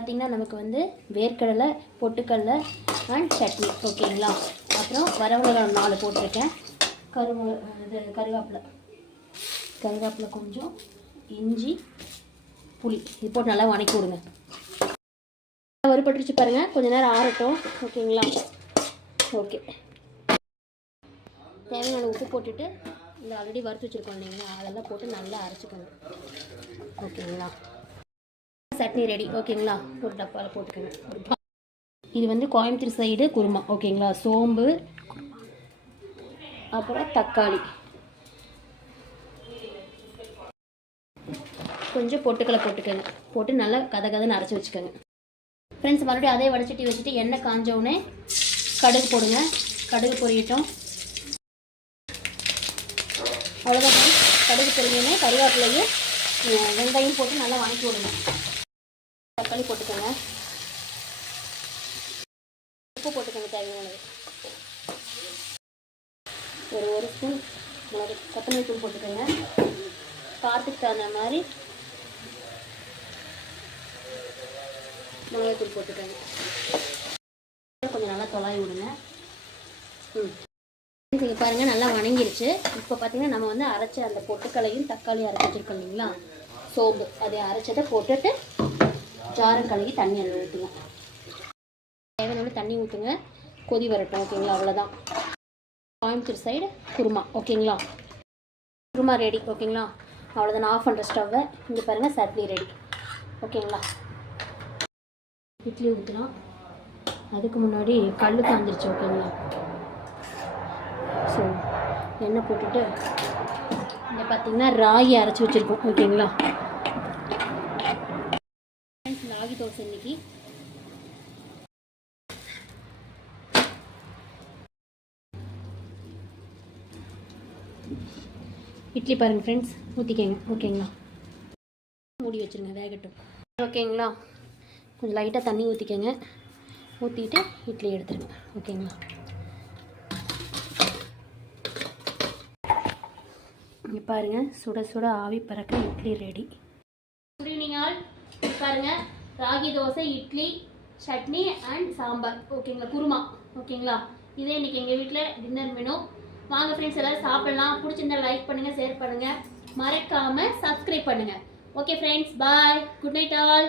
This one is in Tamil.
பார்த்திங்கன்னா நமக்கு வந்து வேர்க்கடலை, பொட்டுக்கடலை அண்ட் சட்னி ஓகேங்களா. அப்புறம் வரமிளகா 4 போட்டிருக்கேன். கருவேப்பிலை கொஞ்சம், இஞ்சி, புளி இது போட்டு நல்லா வணக்கி விடுங்க. வறுபட்டுருச்சு பாருங்கள், கொஞ்சம் நேரம் ஆறட்டும் ஓகேங்களா. ஓகே, தேவையான உப்பு போட்டுட்டு இந்த ஆல்ரெடி வறுத்து வச்சுருக்கோம் இல்லைங்களா, அதெல்லாம் போட்டு நல்லா அரைச்சிக்கணும் ஓகேங்களா. சட்னி ரெடி ஓகேங்களா. ஒரு டப்பாவில் போட்டுக்கோங்க. இது வந்து கோயம்புத்தூர் சைடு குருமா ஓகேங்களா. சோம்பு, அப்புறம் தக்காளி, கொஞ்சம் பொட்டுக்கடலை போட்டுக்கோங்க. போட்டு நல்லா கதன்னு அரைச்சி வச்சுக்கோங்க ஃப்ரெண்ட்ஸ். மறுபடியும் அதே வடைச்சட்டி வச்சுட்டு எண்ணெய் காஞ்சவுடனே கடுகு போடுங்க. கடுகு பொரியட்டும். அவ்வளோதான், கடுகு பொரியனே கருவேப்பிலையும் வெங்காயம் போட்டு நல்லா வணக்கி விடுங்க. தக்காளி போட்டுக்கோங்க. உப்பு போட்டுக்கோங்க தேவையானது. ஒரு ஸ்பூன் கொத்தமல்லி தூள் போட்டுக்கோங்க. காரத்துக்கு தகுந்த மாதிரி மிளகாய்த்தூள் போட்டுக்கோங்க. கொஞ்சம் நல்லா தொலாவி விடுங்க. இங்கே பாருங்கள் நல்லா வணங்கிருச்சு. இப்போ பார்த்தீங்கன்னா நம்ம வந்து அரைச்ச அந்த பொட்டுக்களையும் தக்காளியும் அரைச்சி வச்சுருக்கோம் இல்லைங்களா, சோம்பு அதை அரைச்சதை போட்டுட்டு ஜாரம் கழுவி தண்ணி அதில் ஊற்றுங்க. தேவையான தண்ணி ஊற்றுங்க. கொதி வரட்டும் ஓகேங்களா. அவ்வளோதான், கோயம்புத்தூர் சைடு குருமா ஓகேங்களா. குருமா ரெடி ஓகேங்களா. அவ்வளோதான், ஆஃப் பண்ணுற ஸ்டவ்வை. இங்கே பாருங்கள் சட்னி ரெடி ஓகேங்களா. இட்லி ஊற்றலாம். அதுக்கு முன்னாடி கல் காஞ்சிருச்சு ஓகேங்களா. ஸோ எண்ணெய் போட்டுட்டு இங்கே பார்த்தீங்கன்னா ராகி அரைச்சி வச்சுருக்கோம் ஓகேங்களா. ராகி தோசை இன்னைக்கு. இட்லி பாருங்கள் ஃப்ரெண்ட்ஸ், ஊற்றிக்கங்க ஓகேங்களா. மூடி வச்சுருங்க வேகட்டும் ஓகேங்களா. கொஞ்சம் லைட்டாக தண்ணி ஊற்றிக்கங்க. ஊற்றிட்டு இட்லி எடுத்துருங்க ஓகேங்களா. இங்கே பாருங்கள் சுட சுட ஆவி பறக்க idli ready. Good evening all. பாருங்கள் ராகி தோசை, இட்லி, சட்னி அண்ட் சாம்பார் ஓகேங்களா, குருமா ஓகேங்களா. இதே இன்றைக்கி எங்கள் வீட்டில் டின்னர் மெனு. வாங்க ஃப்ரெண்ட்ஸ் எல்லோரும் சாப்பிட்லாம். பிடிச்சிருந்தா லைக் பண்ணுங்கள், ஷேர் பண்ணுங்கள், மறக்காமல் சப்ஸ்கிரைப் பண்ணுங்கள். ஓகே ஃப்ரெண்ட்ஸ், பாய், குட் நைட் ஆல்.